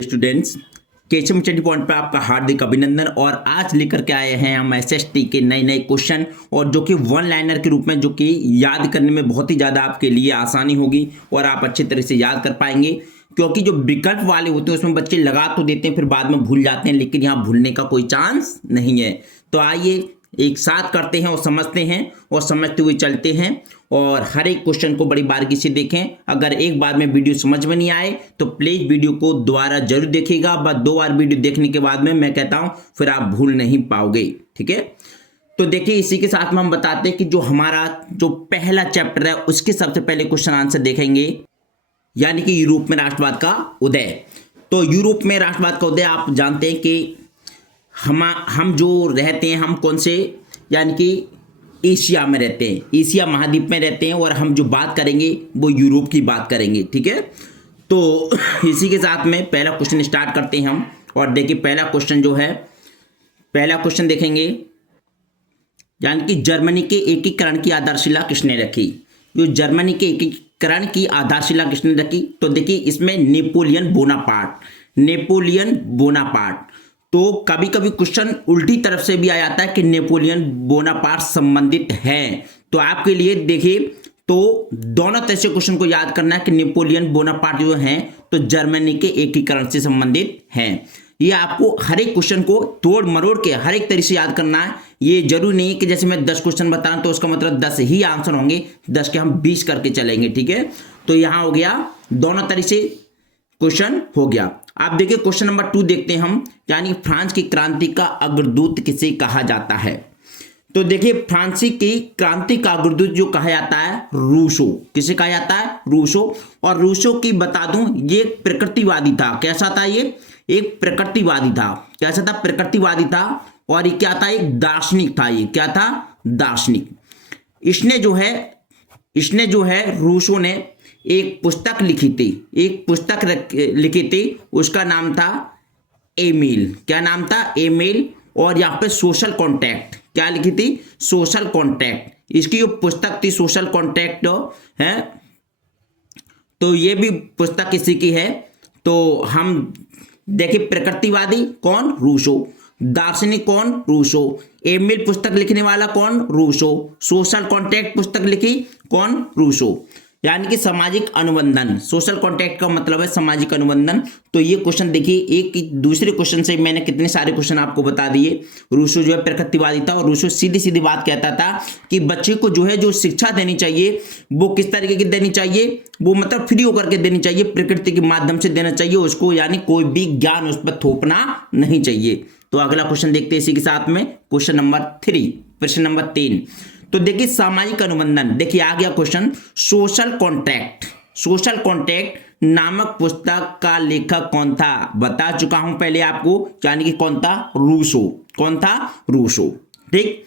Students, Ketchum study point पे आपका हार्दिक अभिनंदन। और आज लेकर के आए हैं हम एसएसटी के नए नए क्वेश्चन, और जो कि वन लाइनर के रूप में, जो कि याद करने में बहुत ही ज़्यादा आपके लिए आसानी होगी और आप अच्छी तरह से याद कर पाएंगे। क्योंकि जो विकल्प वाले होते हैं उसमें बच्चे लगा तो देते हैं, फिर बाद में भूल जाते हैं, लेकिन यहाँ भूलने का कोई चांस नहीं है। तो आइए एक साथ करते हैं और समझते हैं और समझते हुए चलते हैं, और हर एक क्वेश्चन को बड़ी बारीकी से देखें। अगर एक बार में वीडियो समझ में नहीं आए तो प्लीज वीडियो को दोबारा जरूर देखिएगा। बस 2 बार वीडियो देखने के बाद में मैं कहता हूं फिर आप भूल नहीं पाओगे। ठीक है, तो देखिए इसी के साथ में हम बताते हैं कि जो हमारा जो पहला चैप्टर है उसके सबसे पहले क्वेश्चन आंसर देखेंगे, यानी कि यूरोप में राष्ट्रवाद का उदय। तो यूरोप में राष्ट्रवाद का उदय आप जानते हैं कि हम जो रहते हैं, हम कौन से, यानी कि एशिया में रहते हैं, एशिया महाद्वीप में रहते हैं, और हम जो बात करेंगे वो यूरोप की बात करेंगे। ठीक है, तो इसी के साथ में पहला क्वेश्चन स्टार्ट करते हैं हम। और देखिए पहला क्वेश्चन जो है, पहला क्वेश्चन देखेंगे, यानी कि जर्मनी के एकीकरण की आधारशिला किसने रखी। जो जर्मनी के एकीकरण की आधारशिला किसने रखी, तो देखिए इसमें नेपोलियन बोनापार्ट। तो कभी कभी क्वेश्चन उल्टी तरफ से भी आ जाता है कि नेपोलियन बोनापार्ट संबंधित हैं। तो आपके लिए देखिए, तो दोनों तरह से क्वेश्चन को याद करना है कि नेपोलियन बोनापार्ट जो हैं तो जर्मनी के एकीकरण से संबंधित हैं। ये आपको हर एक क्वेश्चन को तोड़ मरोड़ के हर एक तरह से याद करना है। ये जरूरी नहीं है कि जैसे मैं 10 क्वेश्चन बता रहा हूं तो उसका मतलब 10 ही आंसर होंगे, 10 के हम 20 करके चलेंगे। ठीक है, तो यहां हो गया, दोनों तरह से क्वेश्चन हो गया। आप देखिए क्वेश्चन नंबर 2 देखते हैं हम, यानी फ्रांस की क्रांति का अग्रदूत किसे कहा जाता है। तो देखिए फ्रांसी की क्रांति का अग्रदूत जो कहा जाता है रूसो। किसे कहा जाता है? रूसो। और रूसो की बता दूं, ये एक प्रकृतिवादी था। कैसा था ये? एक प्रकृतिवादी था। कैसा था? प्रकृतिवादी था। और ये क्या था? एक दार्शनिक था। ये क्या था? दार्शनिक। इसने जो है रूसो ने एक पुस्तक लिखी थी, उसका नाम था एमिल। क्या नाम था? एमिल। और यहाँ पे सोशल कॉन्ट्रैक्ट, क्या लिखी थी? Social contract. इसकी जो पुस्तक थी सोशल कॉन्ट्रैक्ट है, तो ये भी पुस्तक इसी की है। तो हम देखिए प्रकृतिवादी कौन? रूसो। दार्शनिक कौन? रूसो। एमिल पुस्तक लिखने वाला कौन? रूसो। सोशल कॉन्ट्रैक्ट पुस्तक लिखी कौन? रूसो। यानी कि सामाजिक अनुबंधन, सोशल कॉन्ट्रैक्ट का मतलब है सामाजिक अनुबंधन। तो ये क्वेश्चन देखिए, एक दूसरे क्वेश्चन से मैंने कितने सारे क्वेश्चन आपको बता दिए। रूसो जो है प्रकृतिवादी था, और रूसो सीधी सीधी बात कहता था कि बच्चे को जो है जो शिक्षा देनी चाहिए वो किस तरीके की देनी चाहिए, वो मतलब फ्री होकर के देनी चाहिए, प्रकृति के माध्यम से देना चाहिए उसको, यानी कोई भी ज्ञान उस पर थोपना नहीं चाहिए। तो अगला क्वेश्चन देखते हैं इसी के साथ में, क्वेश्चन नंबर 3, प्रश्न नंबर 3। तो देखिए सामाजिक अनुबंधन, देखिए आ गया क्वेश्चन। सोशल कॉन्ट्रैक्ट नामक पुस्तक का लेखक कौन था? बता चुका हूं पहले आपको, यानी कि कौन था? रूसो। कौन था? रूसो। ठीक,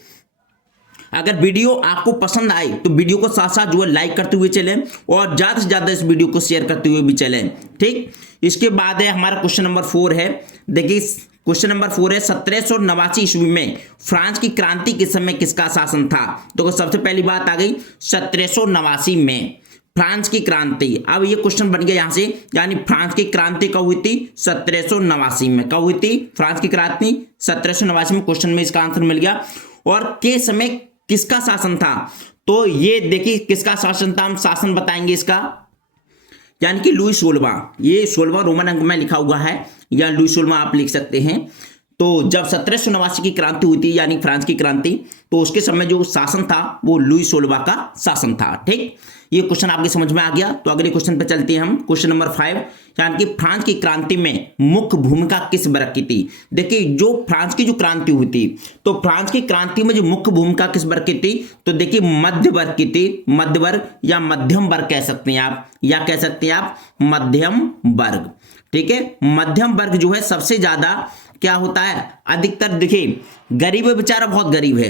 अगर वीडियो आपको पसंद आई तो वीडियो को साथ साथ जो है लाइक करते हुए चलें, और ज्यादा से ज्यादा इस वीडियो को शेयर करते हुए भी चलें। ठीक, इसके बाद है हमारा क्वेश्चन नंबर 4 है। देखिए क्वेश्चन नंबर 4 है, 1789 ईस्वी में फ्रांस की क्रांति के समय किसका शासन था? तो सबसे पहली बात आ गई 1789 में फ्रांस की क्रांति। अब ये क्वेश्चन बन गया यहां से, यानी फ्रांस की क्रांति कब हुई थी? 1789 में। कब हुई थी फ्रांस की क्रांति? 1789 में। क्वेश्चन में इसका आंसर मिल गया। और के समय किसका शासन था? तो ये देखिए किसका शासन था, हम शासन बताएंगे इसका, यानी कि लुई 16। ये 16 रोमन अंक में लिखा हुआ है, या लुई 16 आप लिख सकते हैं। तो जब 1789 की क्रांति हुई थी, यानी फ्रांस की क्रांति, तो उसके समय जो शासन था वो लुई 16 का शासन था। ठीक, ये क्वेश्चन आपके समझ में आ गया। तो अगले क्वेश्चन पे चलते हैं हम, क्वेश्चन नंबर 5, यानी कि फ्रांस की क्रांति में मुख्य भूमिका किस वर्ग की थी? देखिए जो फ्रांस की जो क्रांति हुई थी, तो फ्रांस की क्रांति में जो मुख्य भूमिका किस वर्ग की थी? तो देखिए मध्य वर्ग की थी। मध्य वर्ग या मध्यम वर्ग कह सकते हैं आप, या कह सकते हैं आप मध्यम वर्ग। ठीक है, मध्यम वर्ग जो है सबसे ज्यादा क्या होता है, अधिकतर देखिए गरीब है, बेचारा बहुत गरीब है,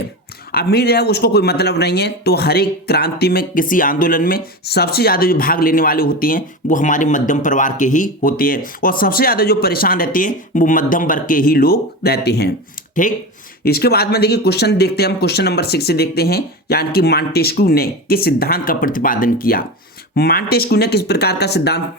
अमीर है उसको कोई मतलब नहीं है। तो हर एक क्रांति में, किसी आंदोलन में सबसे ज्यादा जो भाग लेने वाले होते हैं वो हमारे मध्यम परिवार के ही होते हैं, और सबसे ज्यादा जो परेशान रहते हैं वो मध्यम वर्ग के ही लोग रहते हैं। ठीक, इसके बाद में देखिए क्वेश्चन देखते हैं हम, क्वेश्चन नंबर 6 से देखते हैं, यानी कि मॉन्टेस्क्यू ने किस सिद्धांत का प्रतिपादन किया? मॉन्टेस्क्यू ने किस प्रकार का सिद्धांत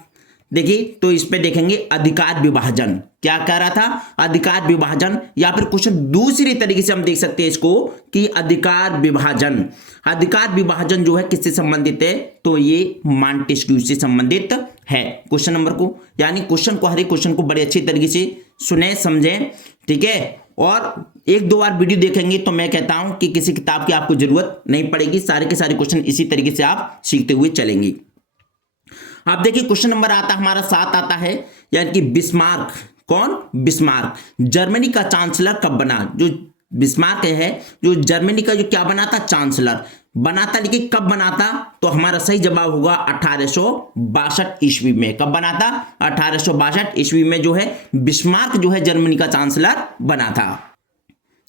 देखिए तो इस पे देखेंगे अधिकार विभाजन, क्या कह रहा था, अधिकार विभाजन, या फिर क्वेश्चन दूसरी तरीके से हम देख सकते हैं इसको कि अधिकार विभाजन, अधिकार विभाजन जो है किससे संबंधित है, तो ये मॉन्टेस्क्यू से संबंधित है क्वेश्चन नंबर को। यानी क्वेश्चन को, हर एक क्वेश्चन को बड़े अच्छी तरीके से सुने समझें, ठीक है। और एक दो बार वीडियो देखेंगे तो मैं कहता हूं कि किसी किताब की आपको जरूरत नहीं पड़ेगी, सारे के सारे क्वेश्चन इसी तरीके से आप सीखते हुए चलेंगे। अब देखिए क्वेश्चन नंबर आता हमारा 7 आता है, यानी कि बिस्मार्क, कौन, बिस्मार्क जर्मनी का चांसलर कब बना। जो बिस्मार्क है जो जर्मनी का जो क्या बना था, चांसलर बना था, लेकिन कब बना था, तो हमारा सही जवाब होगा 1862 ईस्वी में। कब बना था, 1862 ईस्वी में जो है बिस्मार्क जो है जर्मनी का चांसलर बना था।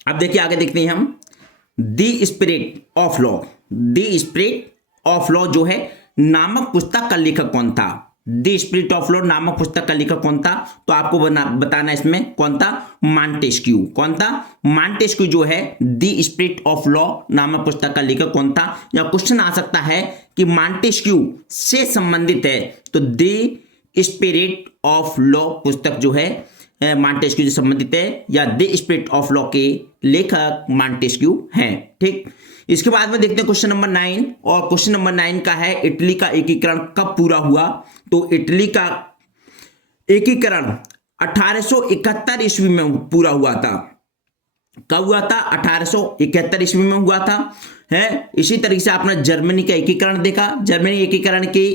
अब देखिए आगे देखते हैं हम, the spirit of law, the spirit of law जो है नामक पुस्तक का लेखक कौन था। द स्पिरिट ऑफ लॉ नामक पुस्तक का लेखक कौन था, तो आपको बताना इसमें कौन था, मॉन्टेस्क्यू। कौन था, मॉन्टेस्क्यू जो है द स्पिरिट ऑफ लॉ नामक पुस्तक का लेखक कौन था। या क्वेश्चन आ सकता है कि मॉन्टेस्क्यू से संबंधित है, तो द स्पिरिट ऑफ लॉ पुस्तक जो है मॉन्टेस्क्यू से संबंधित है, या द स्पिरिट ऑफ लॉ के लेखक मॉन्टेस्क्यू हैं, ठीक। इसके बाद में देखते हैं क्वेश्चन नंबर 9, और क्वेश्चन नंबर 9 का है इटली का एकीकरण कब पूरा हुआ। तो इटली का एकीकरण 1871 ईस्वी में पूरा हुआ था। कब हुआ था, 1871 ईस्वी में हुआ था, है। इसी तरीके से आपने जर्मनी का एकीकरण देखा, जर्मनी एकीकरण की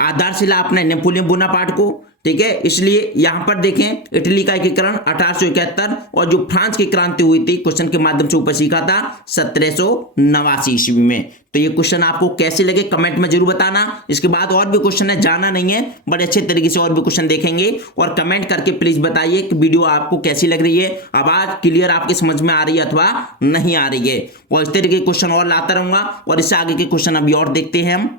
आधारशिला आपने नेपोलियन बोनापार्ट को, ठीक है। इसलिए यहां पर देखें इटली का एकीकरण 1871, और जो फ्रांस की क्रांति हुई थी क्वेश्चन के माध्यम से ऊपर सीखा था 1789 ईस्वी में। तो ये क्वेश्चन आपको कैसे लगे कमेंट में जरूर बताना। इसके बाद और भी क्वेश्चन है, जाना नहीं है, बड़े अच्छे तरीके से और भी क्वेश्चन देखेंगे, और कमेंट करके प्लीज बताइए कि वीडियो आपको कैसी लग रही है, आवाज क्लियर आपकी समझ में आ रही है अथवा नहीं आ रही है। और इस तरीके के क्वेश्चन और लाता रहूंगा, और इससे आगे के क्वेश्चन अभी और देखते हैं हम।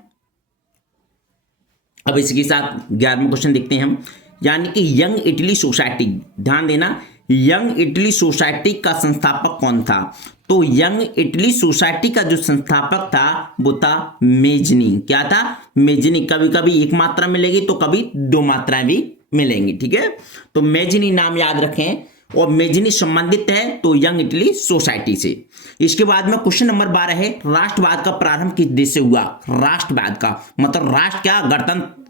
अब इसी के साथ 11वां क्वेश्चन देखते हैं हम, यानी कि यंग इटली सोसाइटी, ध्यान देना, यंग इटली सोसाइटी का संस्थापक कौन था। तो यंग इटली सोसाइटी का जो संस्थापक था वो था मेजनी। क्या था, मेजनी। कभी कभी एक मात्रा मिलेगी तो कभी दो मात्राएं भी मिलेंगी, ठीक है। तो मेजनी नाम याद रखें, और मेजनी संबंधित है तो यंग इटली सोसाइटी से। इसके बाद में क्वेश्चन नंबर 12 है, राष्ट्रवाद का प्रारंभ किस देश से हुआ। राष्ट्रवाद का मतलब राष्ट्र क्या, गणतंत्र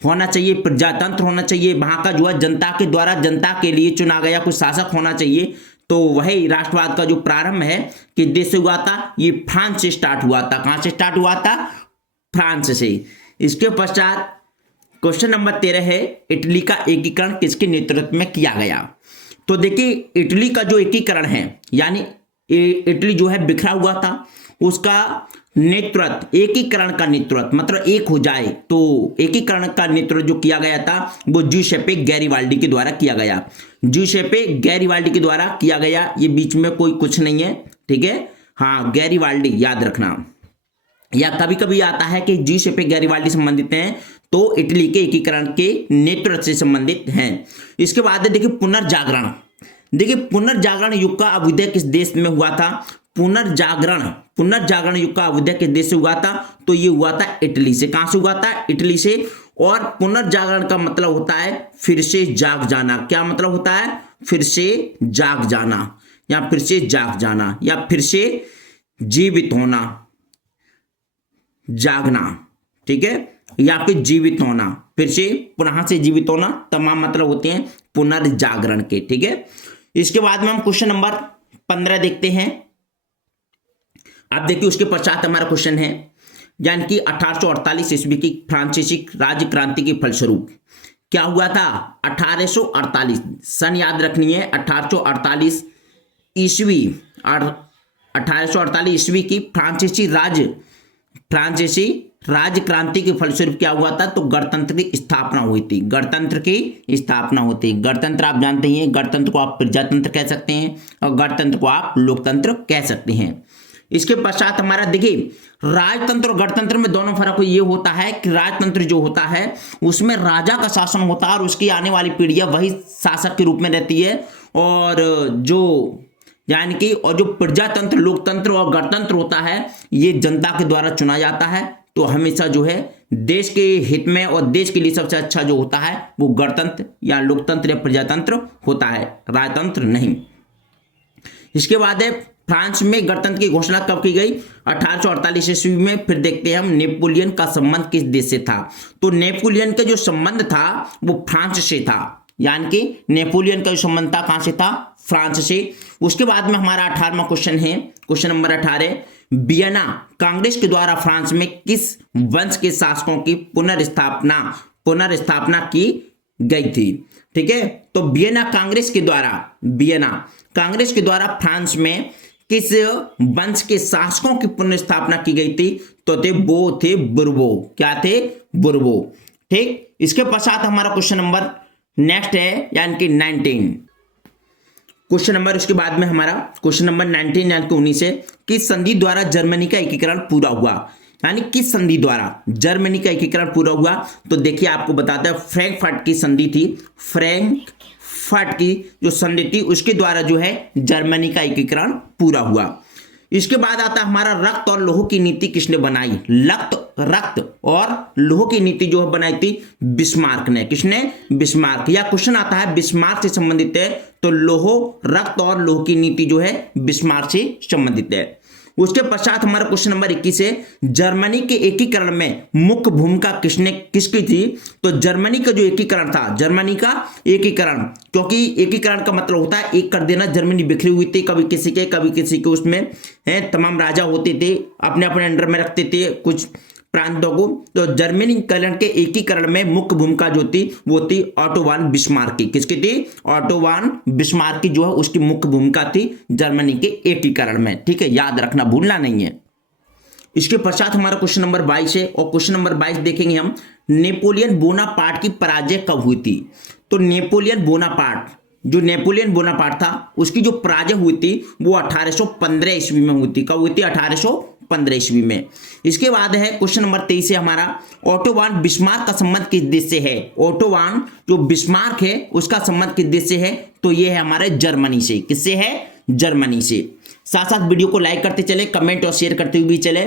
होना चाहिए, प्रजातंत्र होना चाहिए, वहां का जो है जनता के द्वारा जनता के लिए चुना गया कोई शासक होना चाहिए। तो वही राष्ट्रवाद का जो प्रारंभ है किस देश से हुआ था, ये फ्रांस से स्टार्ट हुआ था। कहां से स्टार्ट हुआ था, फ्रांस से। इसके पश्चात क्वेश्चन नंबर 13 है, इटली का एकीकरण किसके नेतृत्व में किया गया। तो देखिए इटली का जो एकीकरण है, यानी इटली जो है बिखरा हुआ था, उसका नेतृत्व, एकीकरण का नेतृत्व मतलब एक हो जाए, तो एकीकरण का नेतृत्व जो किया गया था वो जूसेप्पे गैरिबाल्डी के द्वारा किया गया। जूसेप्पे गैरिबाल्डी के द्वारा किया गया, ये बीच में कोई कुछ नहीं है, ठीक है। हाँ, गैरिबाल्डी याद रखना। या कभी कभी आता है कि जूसेप्पे गैरिबाल्डी संबंधित हैं, तो इटली के एकीकरण के नेतृत्व से संबंधित हैं। इसके बाद देखिए पुनर्जागरण, देखिए पुनर्जागरण युग का अभ्युदय किस देश में हुआ था। पुनर्जागरण युग का अभ्युदय किस देश से हुआ था, तो ये हुआ था इटली से। कहां से हुआ था, इटली से। और पुनर्जागरण का मतलब होता है फिर से जाग जाना। क्या मतलब होता है, फिर से जाग जाना, या फिर से जाग जाना, या फिर से जीवित होना, जागना, ठीक है, या फिर जीवित होना, फिर से पुनः से जीवित होना, तमाम मतलब होते हैं पुनर्जागरण के, ठीक है। इसके बाद में हम क्वेश्चन नंबर 15 देखते हैं। आप देखिए उसके पश्चात हमारा क्वेश्चन है, यानी कि 1848 ईस्वी की फ्रांसीसी राज्य क्रांति के फलस्वरूप क्या हुआ था। 1848 सन याद रखनी है, 1848 ईस्वी, 1848 ईस्वी की फ्रांसीसी राज्य क्रांति के फलस्वरूप क्या हुआ था, तो गणतंत्र की स्थापना हुई थी। गणतंत्र की स्थापना होती है। गणतंत्र आप जानते हैं, गणतंत्र को आप प्रजातंत्र कह सकते हैं, और गणतंत्र को आप लोकतंत्र कह सकते हैं। इसके पश्चात हमारा देखिए राजतंत्र और गणतंत्र में दोनों फर्क ये होता है कि राजतंत्र जो होता है उसमें राजा का शासन होता है, और उसकी आने वाली पीढ़ियां वही शासक के रूप में रहती है, और जो यानी कि और जो प्रजातंत्र, लोकतंत्र और गणतंत्र होता है ये जनता के द्वारा चुना जाता है। तो हमेशा जो है देश के हित में और देश के लिए सबसे अच्छा जो होता है वो गणतंत्र या लोकतंत्र या प्रजातंत्र होता है, राजतंत्र नहीं। इसके बाद है फ्रांस में गणतंत्र की घोषणा कब की गई? 1848 ईस्वी में। फिर देखते हैं हम नेपोलियन का संबंध किस देश से था। तो नेपोलियन का जो संबंध था वो फ्रांस से था, यानी कि नेपोलियन का जो संबंध था कहां से था? फ्रांस से। उसके बाद में हमारा 18वां क्वेश्चन है, क्वेश्चन नंबर 18, वियना कांग्रेस के द्वारा फ्रांस में किस वंश के शासकों की पुनर्स्थापना की गई थी? ठीक है, तो वियना कांग्रेस के द्वारा फ्रांस में किस वंश के शासकों की पुनर्स्थापना की गई थी? तो वो थे बुर्बो। क्या थे? बुर्बो। ठीक, इसके पश्चात हमारा क्वेश्चन नंबर नेक्स्ट है, यानी कि 19 क्वेश्चन नंबर। उसके बाद में हमारा क्वेश्चन नंबर 19 यानी कि 19 है, किस संधि द्वारा जर्मनी का एकीकरण पूरा हुआ? यानी किस संधि द्वारा जर्मनी का एकीकरण पूरा हुआ? तो देखिए आपको बताता है, फ्रैंकफर्ट की संधि थी। फ्रैंकफर्ट की जो संधि थी उसके द्वारा जो है जर्मनी का एकीकरण पूरा हुआ। इसके बाद आता है हमारा रक्त और लोह की नीति किसने बनाई? रक्त और लोह की नीति जो है बनाई थी बिस्मार्क ने। किसने? बिस्मार्क। या क्वेश्चन आता है बिस्मार्क से संबंधित है, तो रक्त और लोह की नीति जो है बिस्मार्क से संबंधित है। उसके पश्चात हमारा क्वेश्चन नंबर 21 है, जर्मनी के एकीकरण में मुख्य भूमिका किसकी थी? तो जर्मनी का जो एकीकरण था, जर्मनी का एकीकरण, क्योंकि एकीकरण का मतलब होता है एक कर देना। जर्मनी बिखरी हुई थी, कभी किसी के उसमें तमाम राजा होते थे, अपने अपने अंडर में रखते थे कुछ प्रांतों को। तो जर्मनी के एकीकरण में मुख्य भूमिका जो थी वो थी ऑटो वन बिस्मार्क की। किसकी थी? ऑटो वन बिस्मार्क की जो है उसकी मुख्य भूमिका थी जर्मनी के एकीकरण में। ठीक है, याद रखना, भूलना नहीं है। इसके पश्चात हमारा क्वेश्चन नंबर 22 है, और क्वेश्चन नंबर 22 देखेंगे हम, नेपोलियन बोनापार्ट की पराजय कब हुई थी? तो नेपोलियन बोनापार्ट था, उसकी जो पराजय हुई थी वो 1815 ईस्वी में हुई थी। कब हुई थी? 1815 ईस्वी में। इसके बाद है क्वेश्चन नंबर 23 है हमारा, ऑटो वन बिस्मार्क का संबंध किस देश से है? ऑटो वन जो बिस्मार्क है उसका संबंध किस देश से है? तो ये है हमारे जर्मनी से। किससे है? जर्मनी से। साथ साथ वीडियो को लाइक करते चले, कमेंट और शेयर करते हुए भी चले।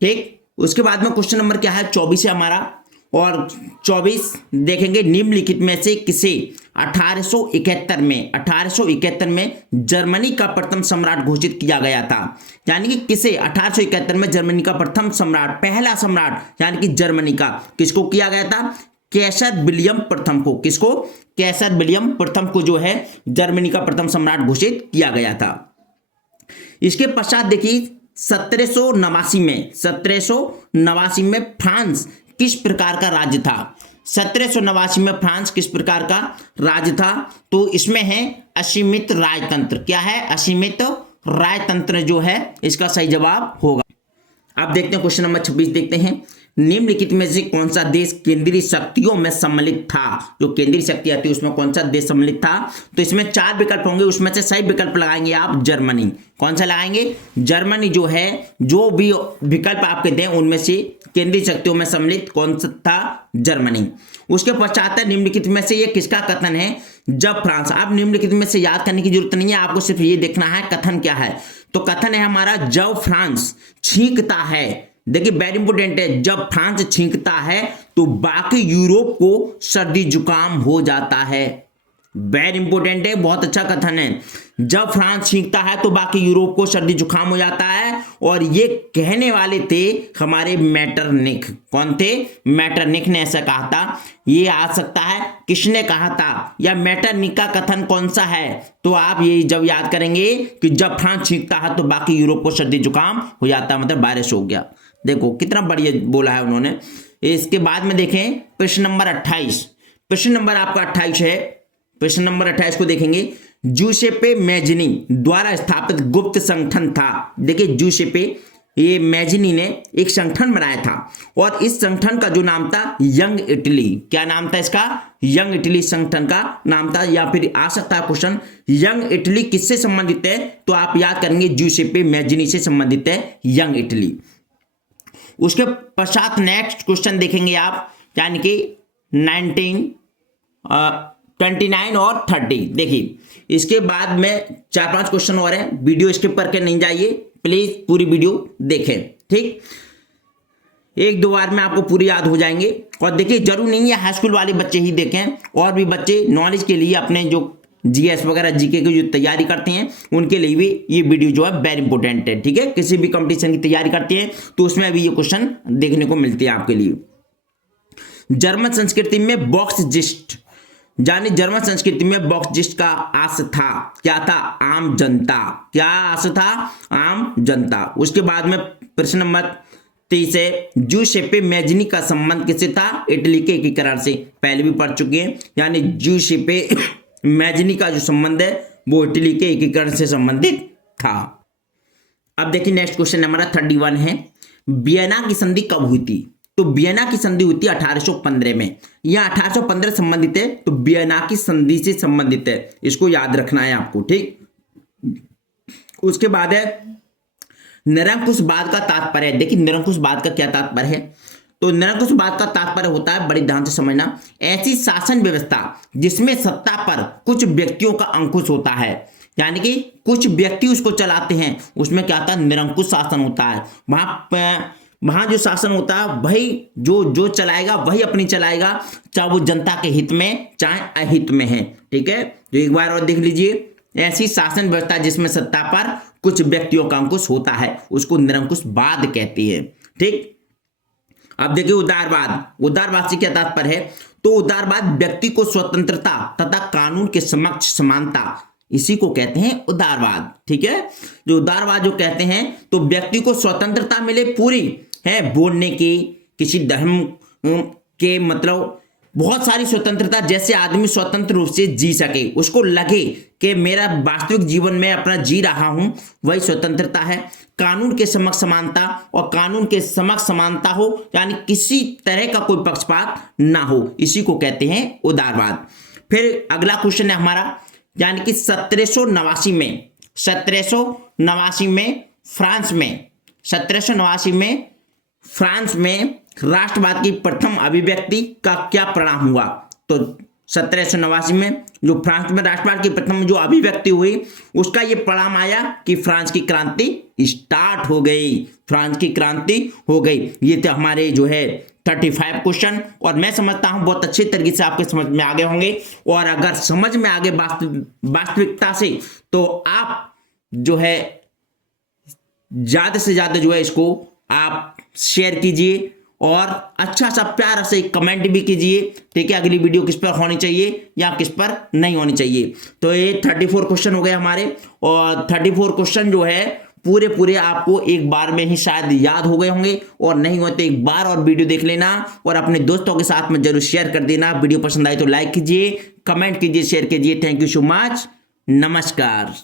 ठीक, उसके बाद में क्वेश्चन नंबर क्या है? 24 है हमारा, और 24 देखेंगे, निम्नलिखित में से किसे 1871 में जर्मनी का प्रथम सम्राट घोषित किया गया था? यानी कि किसे 1871 में जर्मनी का प्रथम सम्राट, पहला सम्राट यानी कि जर्मनी का, किसको किया गया था? कैसर विलियम प्रथम को। किसको? कैसर विलियम प्रथम को जो है जर्मनी का प्रथम सम्राट घोषित किया गया था। इसके पश्चात देखिए 1789 में फ्रांस किस प्रकार का राज्य था? 1789 में फ्रांस किस प्रकार का राज्य था? तो इसमें है असीमित राजतंत्र। क्या है? असीमित राजतंत्र जो है इसका सही जवाब होगा। अब देखते हैं क्वेश्चन नंबर 26 देखते हैं, निम्नलिखित में से कौन सा देश केंद्रीय शक्तियों में सम्मिलित था? जो केंद्रीय शक्ति आती है उसमें कौन सा देश सम्मिलित था? तो इसमें 4 विकल्प होंगे, उसमें से सही विकल्प लगाएंगे आप जर्मनी। कौन सा लगाएंगे? जर्मनी जो है, जो भी विकल्प आपके दें उनमें से केंद्रीय शक्तियों में सम्मिलित कौन सा था? जर्मनी। उसके पश्चात निम्नलिखित में से ये किसका कथन है? जब फ्रांस। आप निम्नलिखित में से याद करने की जरूरत नहीं है, आपको सिर्फ ये देखना है कथन क्या है। तो कथन है हमारा, जब फ्रांस छींकता है, देखिए वेरी इंपोर्टेंट है, जब फ्रांस छींकता है तो बाकी यूरोप को सर्दी जुकाम हो जाता है। वेरी इंपोर्टेंट है, बहुत अच्छा कथन है। जब फ्रांस छींकता है तो बाकी यूरोप को सर्दी जुकाम हो जाता है, और ये कहने वाले थे हमारे मैटरनिख। कौन थे? मैटरनिख ने ऐसा कहा था। ये आ सकता है किसने कहा था, या मैटरनिख का कथन कौन सा है? तो आप ये जब याद करेंगे कि जब फ्रांस छींकता है तो बाकी यूरोप को सर्दी जुकाम हो जाता है, मतलब वायरस हो गया। देखो कितना बढ़िया बोला है उन्होंने। इसके बाद में देखें प्रश्न नंबर 28। प्रश्न नंबर आपका 28 है। प्रश्न नंबर 28 को देखेंगे, जूसेपे मैजिनी द्वारा स्थापित गुप्त संगठन था। देखिए जूसेपे ये मैजिनी ने एक संगठन बनाया था, और इस संगठन का जो नाम था यंग इटली। क्या नाम था इसका? यंग इटली संगठन का नाम था। या फिर आ सकता है क्वेश्चन, यंग इटली किससे संबंधित है? तो आप याद करेंगे जूसेपे मैजिनी से संबंधित है यंग इटली। उसके पश्चात नेक्स्ट क्वेश्चन देखेंगे आप, यानी कि 29 और 30। देखिए इसके बाद में 4-5 क्वेश्चन और हैं, वीडियो स्किप करके नहीं जाइए प्लीज, पूरी वीडियो देखें। ठीक, एक दो बार में आपको पूरी याद हो जाएंगे। और देखिए जरूर नहीं है हाई स्कूल वाले बच्चे ही देखें, और भी बच्चे नॉलेज के लिए अपने जो जीएस वगैरह जीके की जो तैयारी करते हैं उनके लिए भी ये वीडियो जो है वेरी इंपॉर्टेंट है। ठीक है, किसी भी कंपटीशन की तैयारी करते हैं तो उसमें भी ये क्वेश्चन देखने को मिलते हैं आपके लिए। जर्मन संस्कृति में बॉक्स जिस्ट, यानी जर्मन संस्कृति में बॉक्स जिस्ट का आस था, क्या था? आम जनता। क्या आस था? आम जनता। उसके बाद में प्रश्न नंबर 30 है, जूसेप्पे मैज़नी का संबंध किससे था? इटली के एकीकरण से। पहले भी पढ़ चुके हैं, यानी जूसेप्पे मैज़नी का जो संबंध है वो इटली के एकीकरण से संबंधित था। अब देखिए नेक्स्ट क्वेश्चन हमारा 31 है, वियना की संधि कब हुई थी? तो वियना की संधि हुई थी 1815 में। यह 1815 संबंधित है, तो वियना की संधि से संबंधित है, इसको याद रखना है आपको। ठीक, उसके बाद है निरंकुशवाद का तात्पर्य। देखिए निरंकुशवाद का क्या तात्पर्य है? तो निरंकुशवाद का तात्पर्य होता है, बड़ी ध्यान से समझना, ऐसी शासन व्यवस्था जिसमें सत्ता पर कुछ व्यक्तियों का अंकुश होता है, यानी कि कुछ व्यक्ति उसको चलाते हैं, उसमें क्या होता है? निरंकुश शासन होता है। वहां जो शासन होता है वही जो चलाएगा वही अपनी चलाएगा, चाहे वो जनता के हित में चाहे अहित में है। ठीक है, तो एक बार और देख लीजिए, ऐसी शासन व्यवस्था जिसमें सत्ता पर कुछ व्यक्तियों का अंकुश होता है उसको निरंकुशवाद कहती है। ठीक, अब देखिए उदारवाद। उदारवाद से क्या तात्पर्य है? तो उदारवाद व्यक्ति को स्वतंत्रता तथा कानून के समक्ष समानता, इसी को कहते हैं उदारवाद। ठीक है, जो उदारवाद जो कहते हैं तो व्यक्ति को स्वतंत्रता मिले पूरी है बोलने की, किसी धर्म के मतलब बहुत सारी स्वतंत्रता, जैसे आदमी स्वतंत्र रूप से जी सके, उसको लगे कि मेरा वास्तविक जीवन में अपना जी रहा हूं, वही स्वतंत्रता है। कानून के समक्ष समानता, और कानून के समक्ष समानता हो यानी किसी तरह का कोई पक्षपात ना हो, इसी को कहते हैं उदारवाद। फिर अगला क्वेश्चन है हमारा, यानी कि 1789 में 1789 में फ्रांस में 1789 में फ्रांस में राष्ट्रवाद की प्रथम अभिव्यक्ति का क्या परिणाम हुआ? तो 1789 में जो फ्रांस में राष्ट्रवाद की प्रथम जो अभिव्यक्ति हुई उसका ये परिणाम आया कि फ्रांस की क्रांति स्टार्ट हो गई, फ्रांस की क्रांति हो गई। ये थे हमारे जो है 35 क्वेश्चन, और मैं समझता हूं बहुत अच्छे तरीके से आपके समझ में आ गए होंगे। और अगर समझ में आ गए वास्तविकता से, तो आप जो है ज्यादा से ज्यादा जो है इसको आप शेयर कीजिए और अच्छा सा प्यारा से कमेंट भी कीजिए। ठीक है, अगली वीडियो किस पर होनी चाहिए या किस पर नहीं होनी चाहिए। तो ये 34 क्वेश्चन हो गए हमारे, और 34 क्वेश्चन जो है पूरे आपको एक बार में ही शायद याद हो गए होंगे, और नहीं हुए तो एक बार और वीडियो देख लेना और अपने दोस्तों के साथ में जरूर शेयर कर देना। वीडियो पसंद आए तो लाइक कीजिए, कमेंट कीजिए, शेयर कीजिए। थैंक यू सो मच, नमस्कार।